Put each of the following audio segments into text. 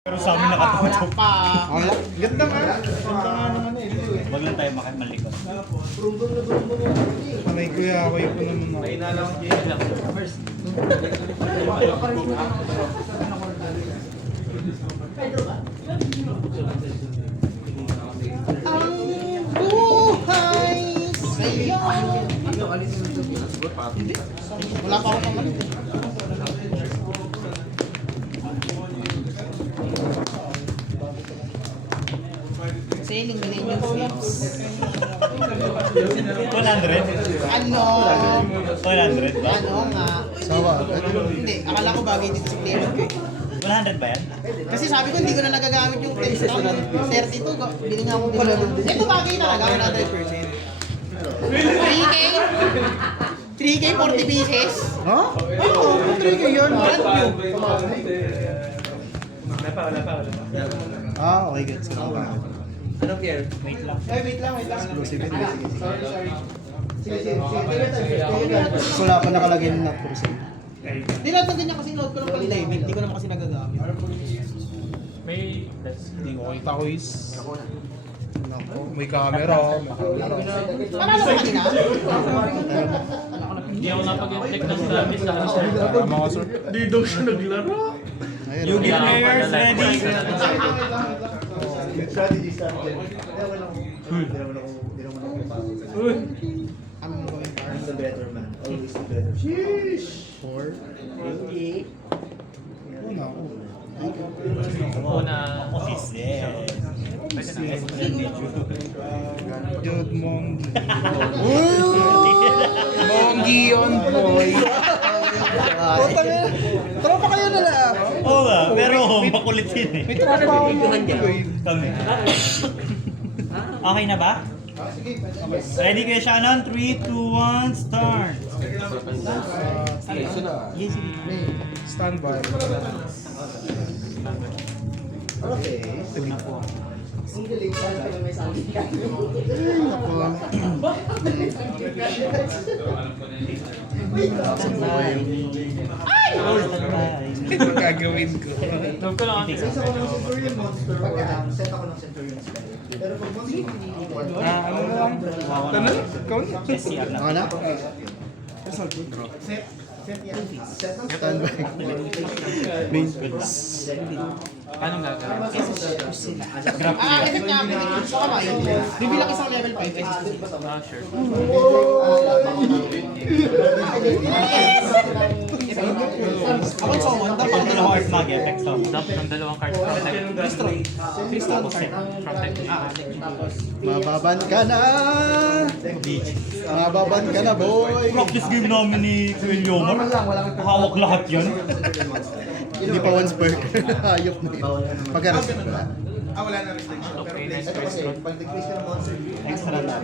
Pero sa amin nakatutok. Wala. Ganda nga. Ganda nga naman eh. Huwag lang tayo malikot. Panay ko yaway ko naman ako. May nalang first. Ang buhay sa'yo. Hindi. Wala pa ako pamalit eh. Sailing Millennium Slips. 100? Ano? 100 ba? Ano nga? Sawa. Hindi, akala ko bagay dito sa player ko eh. 100 ba yan? Kasi sabi ko hindi ko na nagagamit yung 32. Bili nga akong dito. Ito bagay talaga, 100%. 3K? 3K 40 pieces? Ha? Oo, 3K yun. Brand new. Wala pa. Ah, okay, gets. Ano, Pierre? Wait lang. Ay, wait lang. Exclusive. Sorry. Sige. Wala pa nakalagay ng not for sale. Hindi lahat ng ganyan kasi load ko lang pala live. Hindi ko naman kasi nagagamit. May... Hindi ko kita ko is. Nako, may camera. Panalo ka kanina? Hindi ako napag-inflict ng status sa akin. Tama ka, sir. Hindi daw siya naglaro. Ayun, You oh. get players ready. Strategy. Uy! I'm going far. The better man. Always the better. Sheesh! 4. Una ako. Una. Ako si Seth. Jude Mongi. Mongi on boy. Tropa kayo na lang. Oo nga, pero makulit yun eh. May tropa ako boy. Kami. Okay na ba? Ready kayo siya nun? 3, 2, 1, start! Yes, Stand by. Okay. Una po. Ito gagawin ko. Love ko lang ang Set ako ng Centurion spell. Pero pag Monster Ano lang? Tanong? Ikaw na? Yes, CR lang. Ano na? Stand by. Main Anong gagawin? Effect niya. Sa kamay. Bibilang isang level 5. Sure. Ako sa one. Pag Dapat dalawa art mag effect so. Dump ng dalawang cards from deck. destroy. Tapos set. From deck. Mababan ka na! Mababan ka na, boy! Practice game namin ni Kuya Yomar. Hawak lahat yan. Hindi pa once per. Hayop na yun. Pagka-respect ba? Okay, nice first draw. Extra na.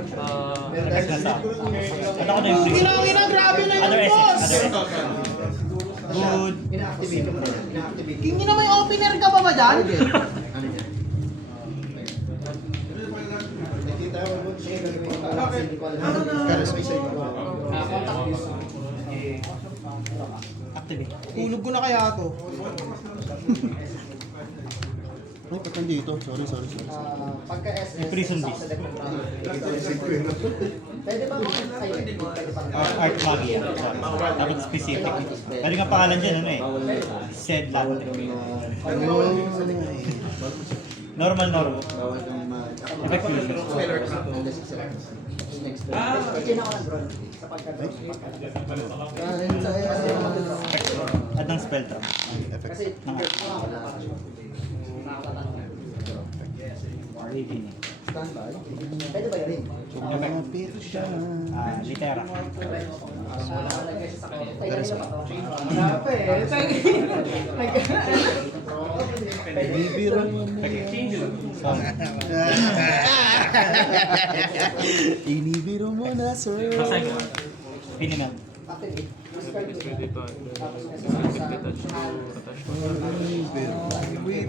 Effect na sa. At ako na yung free. Ginawin na, grabe na Other yung essence. boss! Other essence. Good. Hindi na may opener ka pa ba dyan? Activate. Tulog ko na kaya to. Ay, ba't nandito? Sorry. Yung prison beast. Art mag yan. Dapat specific. Pwede nga pangalan dyan, ano eh. Said lang. Normal. Effect fusion. At ng spell trap. Ng Raven eh. Malapit siya. Litera. Bibiro mo na. Song. Inibiro mo na, sir. Masay ko. Piniman. Wait.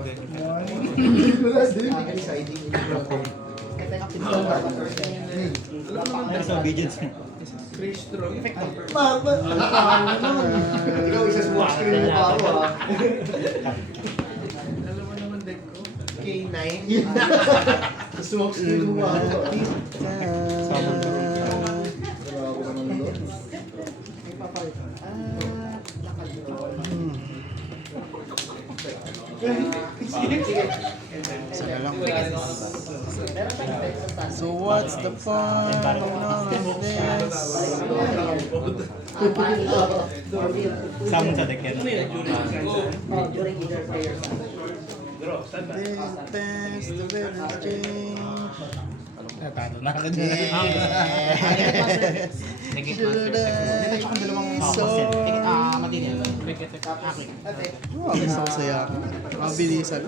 Pero sa obedience. Ikaw isa smoke screen mo pa ako, ha? K9. Smoke screen mo. Sana lang. So what's the point of all of this? Summon sa deck yan. This the will exchange. Natalo na ako dyan. Negate master. Ito tsaka dalawang So, matinin. oh, gusto ko saya. Mabilisan.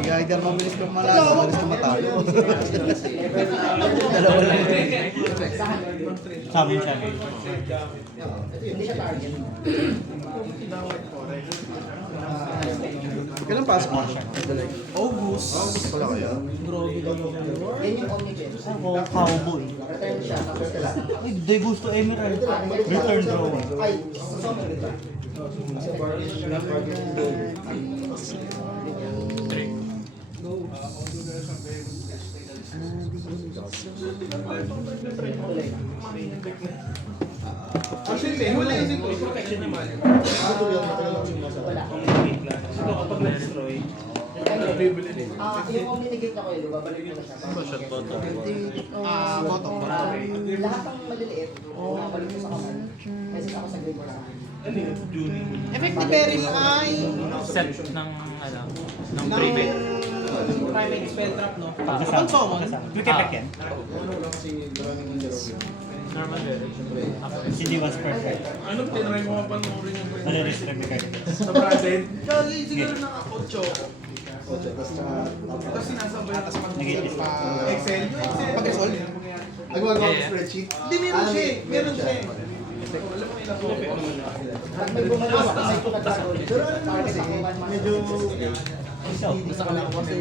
Igaidar mabilis kang malas, mabilis kang matalo. Dalawa lang. Summon siya. Kailan pasok mo? August. Wala kaya? Ako, cowboy. Ay, di gusto emerald. Return draw. Actually, wala yung protection naman. Yung communicate ako yun, babalik mo na siya. Bottom. Lahat ng maliliit, babalik mo sa kamay. Message ako sa grade mo na. Effective peril ay Set ng, ng ng private. private spell trap, no? Ah. Kapag summon, Quick effect yan. Normal level. Hindi was perfect. Ano, tinry mo mapanoorin yung Nare-restrict the card. sa Braden? Kali, siguro naka-8. Tapos sinasabay tapos Negate is Excel. pag-resolve. Nagwagawa Yeah, ng yeah. spreadsheet? Hindi, meron siya eh. Meron siya eh. Wala mo ilang copy. Pag may bumalik sa site ko nagkakaroon. Pero ano naman kasi, medyo... Gusto ko lang ako sa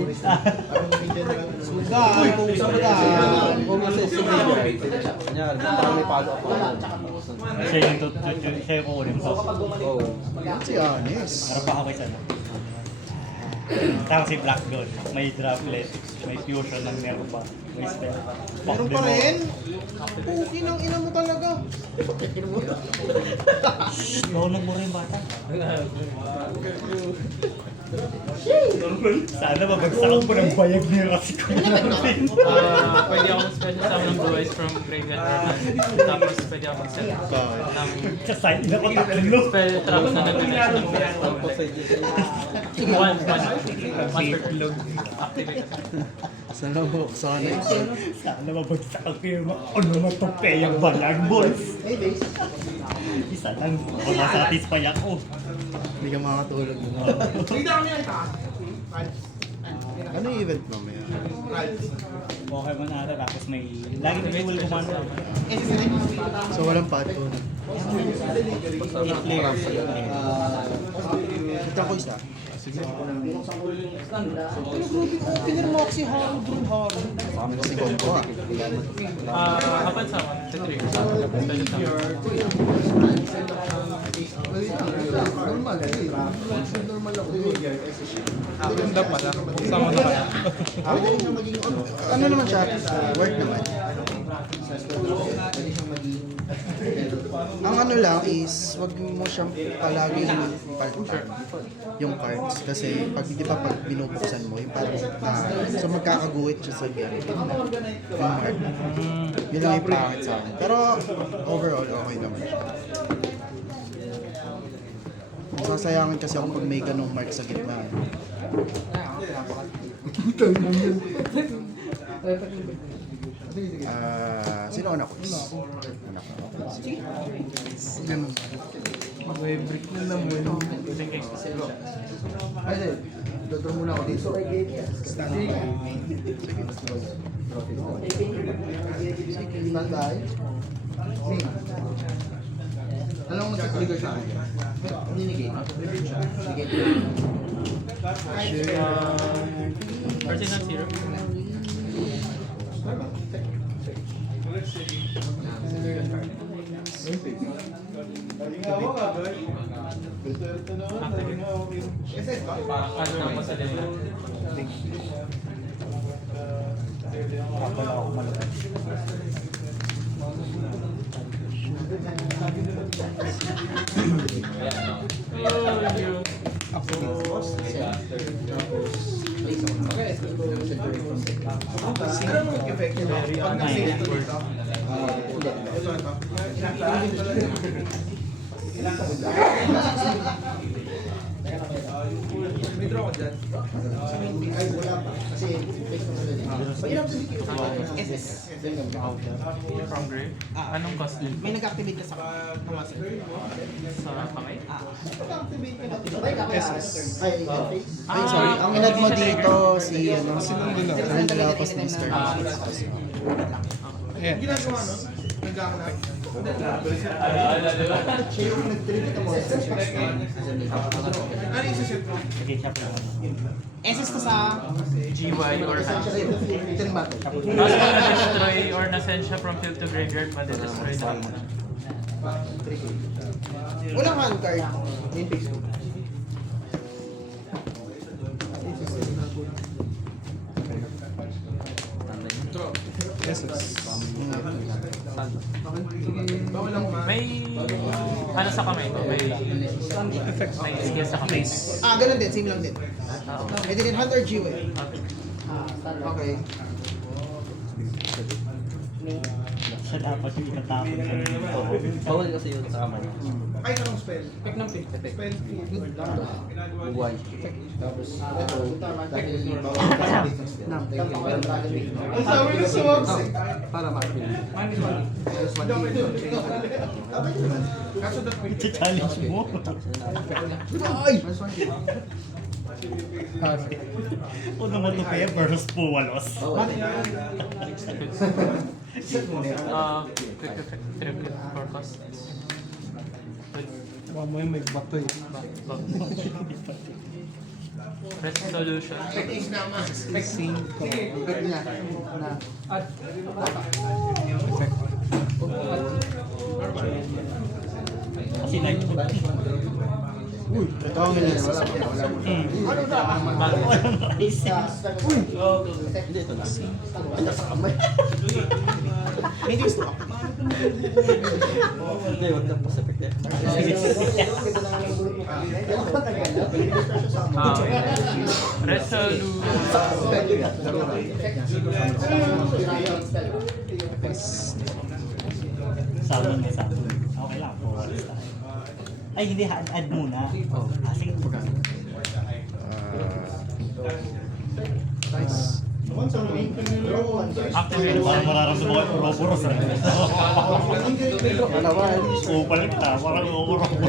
Sugan, kung sugan. Wala, tsaka mo. siya yung kukunin mo. Kapag bumalik, Si Anis. Para pa ako isa na. Tapos si Black Gold, may droplet, may fusion ng Nerva, may spell. Meron pa rin. Pukin ang ina mo talaga. Ikaw nagmura yung bata. Sana mabagsakan ko ng bayag niya kasi ko. Pwede ako mag-special summon ng Blue Eyes from Graveyard Ornament. Tapos pwede ako mag-set ng Sa side na ko tatlo. spell traps na nag-donate ng deck from deck. One per activate. Sana mo, sana Sana mabagsakan ko yung onomatopeyang balag balls. Isa lang, makasatisfy ako. hindi ka makakatulog. Kita kami ang taas. Ano yung event mamaya? Okay mo na ata, tapos may lagi may full commander. So walang pato. 8 players. Kita ko isa. Pinirma ko si Haru Drew Haru. Kami kasi combo ah. Hapan summon, the trigger. Special summon. Normal eh. Normal ako. Ganda pala. Summon na pala. Ano naman siya? Work naman. Ang ano lang is, wag mo siyang palagi palitan yung cards. Kasi pag di ba pag binubuksan mo, yung parang so magkakaguhit siya sa gamit. Yung mark. Yun lang yung pangit sa akin. Pero overall, okay naman siya. Sasayangan kasi ako pag may ganong mark sa gitna. Sino anak ko? Anak ko. Ganun. Mag-break na naman. Ay, dodro muna ako dito. Standby. Alam mo mag-trigger sa akin? Ninigate. Person on zero. Ano na pa sa lila? Kapal ako malapit. Anong effect nyo? Pag nag-save ito dito? May draw ko dyan. Ay, wala pa. Kasi face ko sa dali. Mahirap din dito. SS. From grave? Anong cost din? May nag-activate ka sa master. Sa kamay? Sabay ka kaya. Ay, face. Ay, sorry. Ang inad mo dito, si ano, si Nandula. Sila Nandula talaga tapos tinitin Mr. na- Ginagawa, no? Nagkakanap. Siya yung nag-treat mo. Ano yung set mo? Sige, siya po. SS to sa GY or Siya rin yung battle. Basta na-destroy or na-send siya from field to graveyard, ma-destroy na. walang hand card. Yung face ko. May ano sa kamay ko? May skill sa kamay. Ganun din, same lang din. May din Hunter G eh. Okay. Siya dapat yung itatapon sa dito. Bawal kasi yun sa kamay. Ay, anong spell? Pick ng pick. Spell food. Buway. Tapos, ito, dahil bawal ka sa business din. Ang sabi na suwag. Para ma-feel. Kaso that way. Challenge mo. Kung naman ito kaya versus Puwalos. Quick effect, triplet for cost. Mamaya may bato eh. Resolution. Kasi like, Ito ang nila. walang rice. Hindi, ito na. May dis to. Hindi, wag na Pacific eh. Resolution. Salon may salon. Okay lang, Puwalos tayo. Ay, hindi, add muna. Sige. Activate. Parang mararamdaman ko yung Ouroboros. Upalit na, parang Ouroboros mo.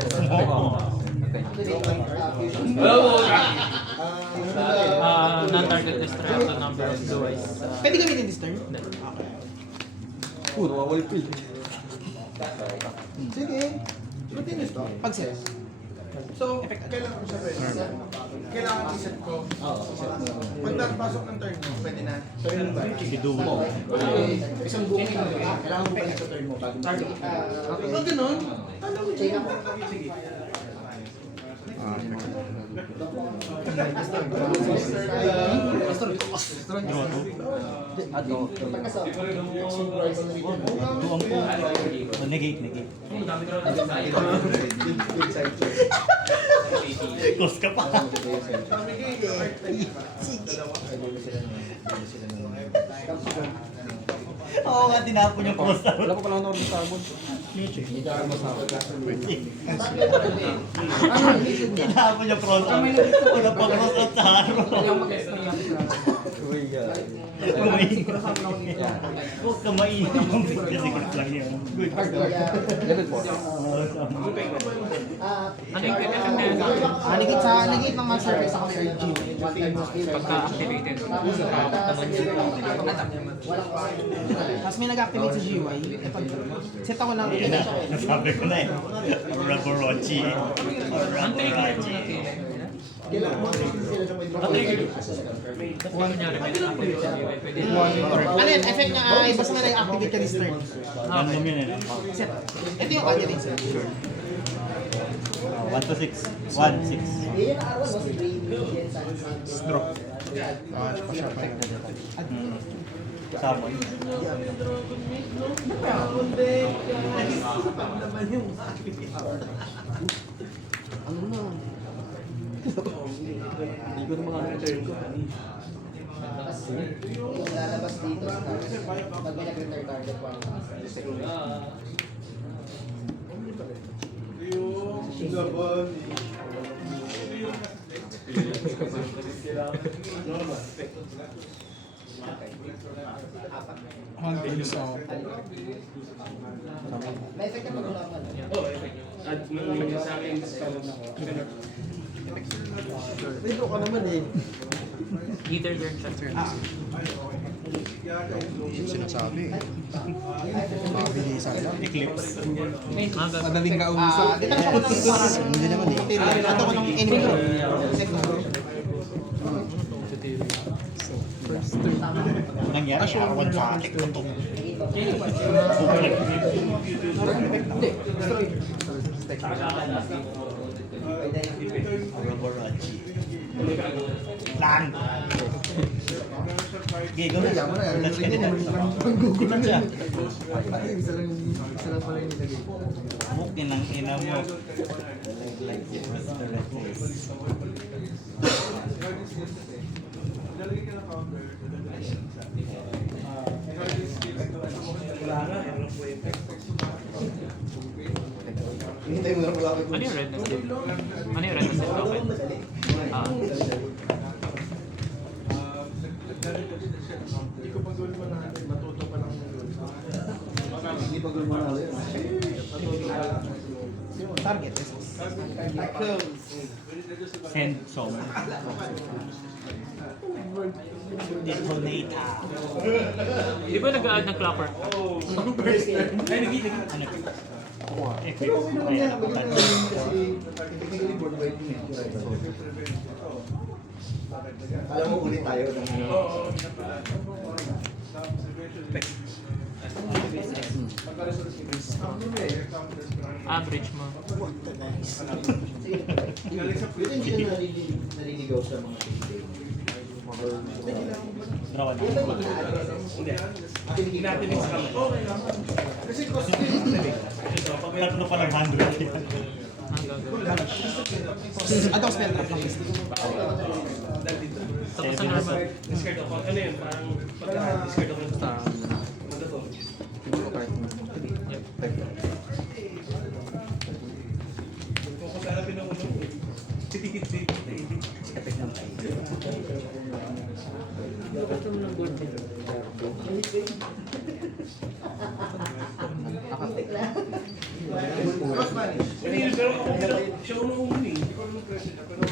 Non-target destroy up to number of blue eyes. Pwede gamitin this turn? Puro, wawali pill. Sige. Routine to. Pag set. So, kailangan ko siya pwede. Kailangan i-set ko. Pag napasok ng turn mo, pwede na. Idumo. Isang buong kailangan mo pa yung sa turn mo bago mo. Ganun. Chain ako. Ano? Pagkasa, surprise na rin. Tuwang po. Negate. Close ka pa. Oo nga, tinapon yung cross out. Wala pa pala ako sa abon. Tinapon yung cross out. Wala pa cross out sa haro. Uy, Huwag ka mainom. Kasi group lang yun. Good. level 4. Ano yung quick effect na yun? Negate ng master face sa Hunter G. Pagka-activated. Tapos may nag-activate sa GY. Set ako ng Yun na, nasabi ko na eh. Raborochi. Raborochi. Kunyari, may na-activate sa GUI. Pwede ano yun, effect niya ay basta may nag-activate ka this turn. Random yun eh. Set. Ito yung candidate set. 1 to 6. 1, 6. Yun yung R1 mo, si Brady, Jen, Sanz. Drop. Pa siya pa yung Samon. Ano na? Hindi ko na mga return ko. Tapos, yung lalabas dito sa pag may nag-return target 1 turns ako. May effect na pag-ulaman. Dito ka naman eh. Either turn siya. yung sinasabi. Mabilisan lang. Eclipse. Madaling kausap. Detach ako ng parang Hindi naman eh. material. Ato ko ng enemy group. Nangyari, R1 sa akin. Roborochi. Lan! Gigo na. Touch ka nila. Touch siya. Isa lang pala yung nilagay. Bukin ang ina mo. Like it was the reckless. Hintay mo lang wala Ano yung red na set? Ano yung red na set token? Ah. Hindi ko pa gawin mo na matuto pa lang yun. Hindi pa gulo na ulit. Target. Send some. Detonate. Di ba nag-add ng clapper? Ano? Equip. Ayan, touch. Alam mo, ulit tayo. Average mo. Yun hindi na naliligaw sa mga pinigay. Draw na. Kasi cost din. Tatlo pa ng 100 yan. Ato ko spell trap lang. Tapos sa normal. Hindi ko correct mo. Siya umuuni. Hindi ko naman presyo niya. Pero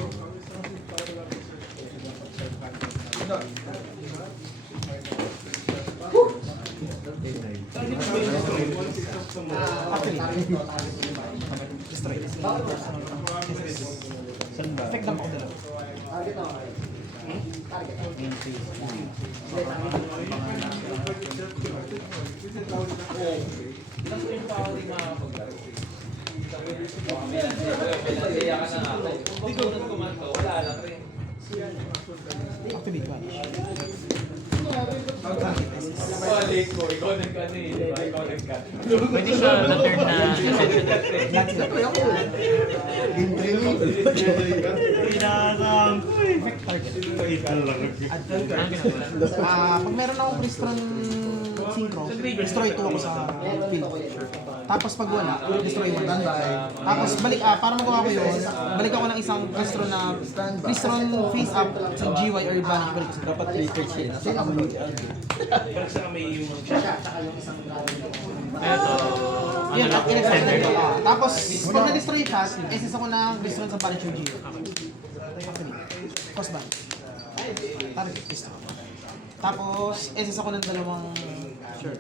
Destroy. Saan ba? Effect lang ako dalawa. Target ako. Target. Main phase. Activate vanish. Pwede siya na-turn na essential. Pinasang ko eh. Effect target. Wait lang. Pag meron akong Crystron synchro, destroy 2 ako sa field. Tapos pag wala, destroy 1. Tapos balik, para magawa ko yun, balik ako ng isang Crystron na Crystron face up sa GY or Vanish. Balik ko sa Dapat later siya. Nasa kamay. Ito. Ano yun, lang, in-extender extender. ko. Tapos pag na-destroy siya, SS ako ng Crystron sa Vanish or GY. Cost ban. Target, destroy. Tapos SS ako ng dalawang Crystron.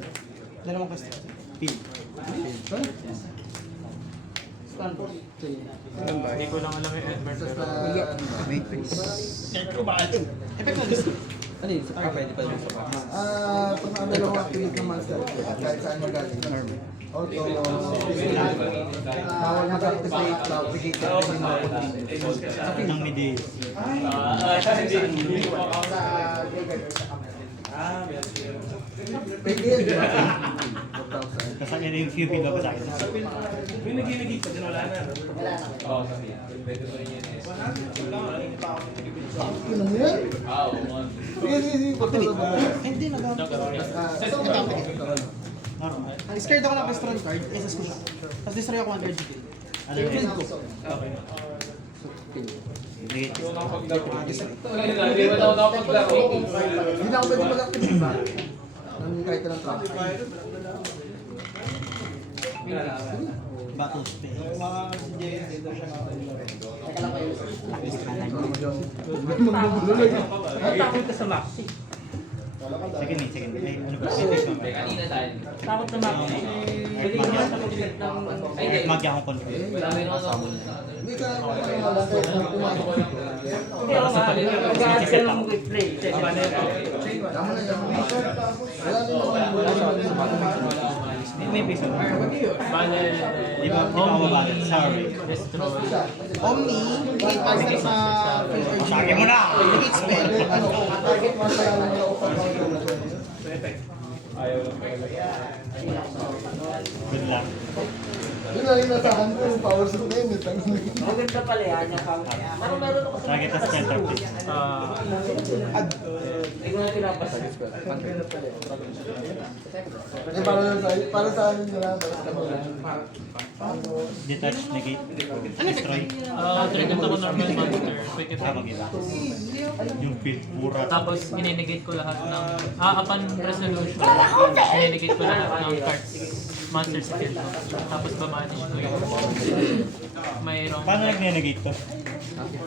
Hindi ko lang alam yung Edmer pero Main phase. Effect na destroy. Ano yun? Pwede pa rin sa box. Pag dalawang activate ng monster, kahit saan magaling. Auto, bawal mag-activate, activate yung mga puti. Ng midi. Pwede yun, di ba? Kasi yun yung few feet ako sa akin. Yung nag-imigate pa din, wala na. Ano mo yan? Sige, sige, sige. Pagkala ba? Hindi, Normal. Scared ako ng extra card, SS ko siya. Tapos destroy ako 1 card. Ano yun? Field ko. Negate. Hindi na ako pwede mag-activate ba? Nang kahit ng trap. Battle space. Takot ka sa Maxi. Second me, second me. Ay, ano ba? May Takot na Maxi. Earth Mag akong control. Hindi ka pumasok. Hindi ako nga. Mag-aas ka ng play. Tama na yan. Wala naman. May piso. Bale, Di ba ako mabagal? Sorry. destroy. Omni, negate master sa field urge. Sabi mo na! Negate spell. Ano? Target mo sa lang yung Good luck. yun lang yung nasahan ko yung power suit na yun. Maganda pala yan yung counter. Ano meron ako sa Target as center piece. hindi ko na pinapasa. Eh, para sa amin nyo lang. Para sa kanila. Detach, negate, destroy. Trigger ako normal monster. Quick effect. Tama kita. Yung field, pura. Tapos, ininegate ko lahat ng... upon resolution, ininegate ko lahat ng cards. Monster skill. Tapos, ba-manage ko yung... Mayroong... Paano nag-negate to?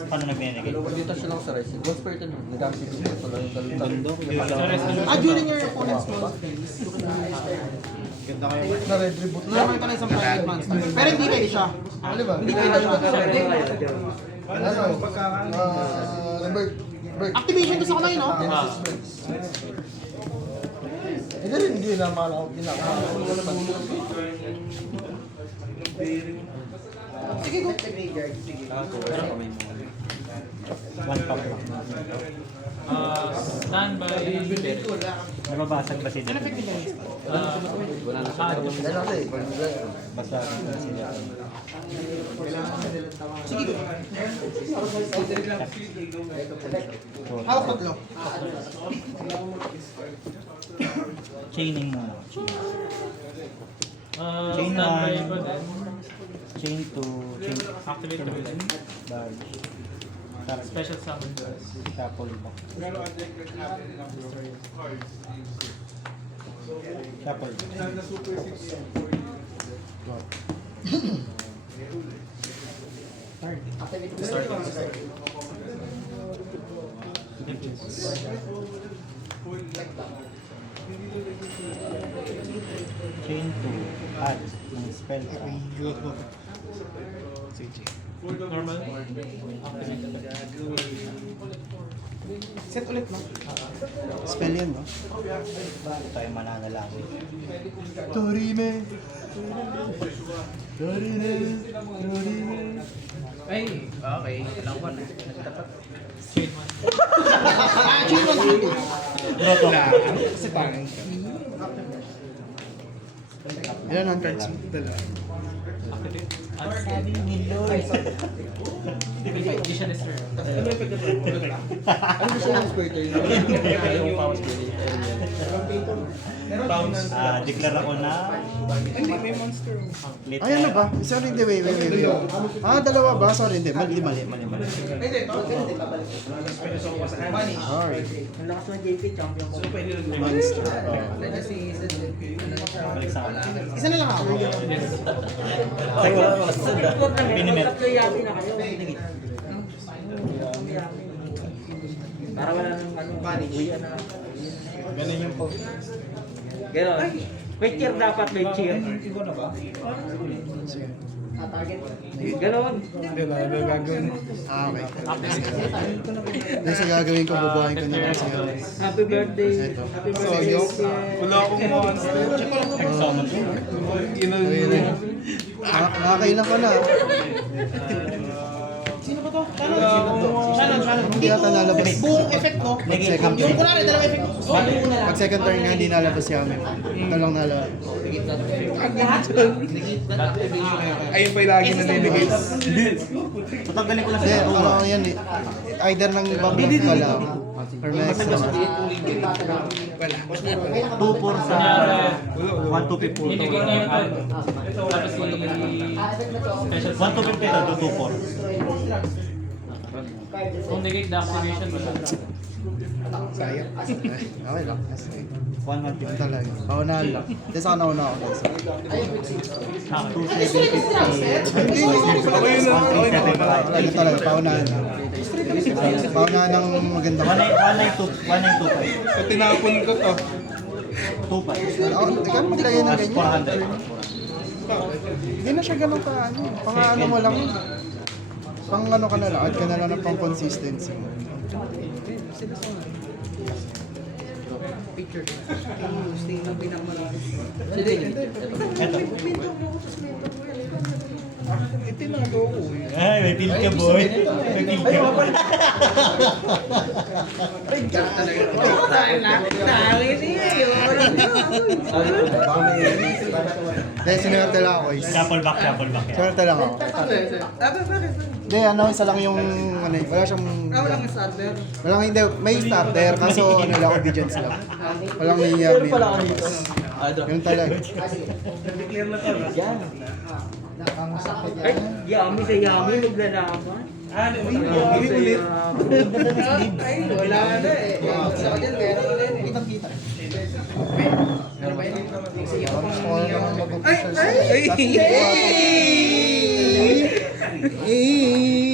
Paano nag-negate? Dito siya lang sa Rising. What's per ito nun? Nag-active siya sa lang yung talundok. Sa resolution. During your opponent's turn, Na red reboot na. naman ka na isang private monster. Pero hindi pwede siya. Ano ba? Hindi pwede siya. Ano? Revert. Activation to sa kanay, no? Hindi na malaw. Sige, go. One pop lang. Standby. Nababasag ba sila? Effective damage. Yan kasi. Basagin ba sila? Sige, go. So, Hawak tatlo. chaining muna. Chain Standby one. ko din. Chain 2, chain Activate ko din. barge. Target. Special summon. Shuffle ba? Shuffle. Chain 2, add ng spell ka. Normal. Set ulit, no? Spell yan, no? Tayo mananalangin. Torime. Torime. Torime. Ay, okay. Ilang one eh. Chain 1. Chain mo lahat. Roto. Kasi parang. Ilan ang cards mo? Activate. Hindi siya destroy. Ano gusto ng square turn? Declare ako na Hindi, may monster. late Ay, ano ba? Sorry, hindi, wait. Dalawa ba? Sorry, hindi. Mali. Sorry. Ang lakas ng JP, champion ko. Monster. balik sa akin. Isa na lang ako. Pinimet. Tatlo yati na kayo. Para wala nang ano, buya na. Ganun yung po. Ganon. May cheer dapat, may cheer. target. Ganon. Ah, okay. Kasi gagawin ko, bubuhayin ko naman siya. Happy birthday. Ito. Happy birthday. Wala akong monster. Nakakailan ko na. Sino ba to? Shannon. Hindi ata nalabas. Buong effect, no? Second Yung turn. kunwari, dalawang effect. Pag second turn nga, hindi nalabas si Amin. Ito lang nalabas. Ayun pa yung lagi na niligay. Tatanggalin ko lang Hindi, siya. ano yan eh. Either ng ibang buff ka lang. Or may extra. 2-4 sa 1-2-50. Hinigit niya yung card. Tapos special 1-2-50 na 2-4. Kung negate the activation, wala. Sayang. Okay lang. Yes, okay. 1-1-50. Yun talaga. Paunahan lang. Hindi sa nauna ako guys. 2-7-50. Ayun talaga, paunahan. Paunahan ng magandang. 1-9-2-5. So, tinapon ko to. 2-5. Ako, ikaw maglagay ng Tapos ganyan. 400. Hindi na siya ganun ka ano. Pang ano mo lang. Pang ano ka na lang. Add ka na lang ng pang consistency. Ito. Itinago ko eh. Ay, may pil ka boy. May pil ka. Dahil sinwerte lang ako is. Shuffle back. Sinwerte lang ako. Hindi, ano, isa lang yung, ano, wala siyang... Walang starter. Walang hindi, may starter, kaso ano lang, obedience lang. Walang nangyayari. Yun talaga. Ay, yummy sa yummy, maglalaban. Yummy ulit. Ay, wala na eh. Sa kanil, meron ulit eh. Kitang-kita.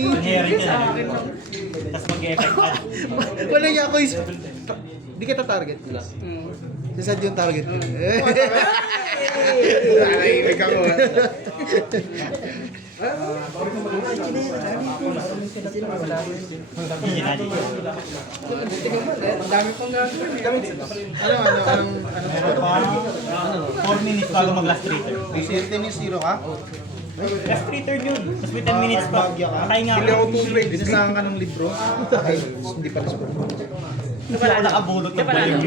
Nangyayari ka na. Tapos mag-effect ka. Wala niya ako is... Di kita target ko lang. Sisad yung target ko. Naiinig ako. Hinali. Ang dami pang gagawin. Meron pa 4 minutes bago mag-last treater. Zero ka? Last treater yun. Tapos may 10 minutes pa. Kaya nga. Hindi ako tubig. Binasahan ka ng libro? Ay, hindi pala sport. Hindi ako nakabulot ng volume.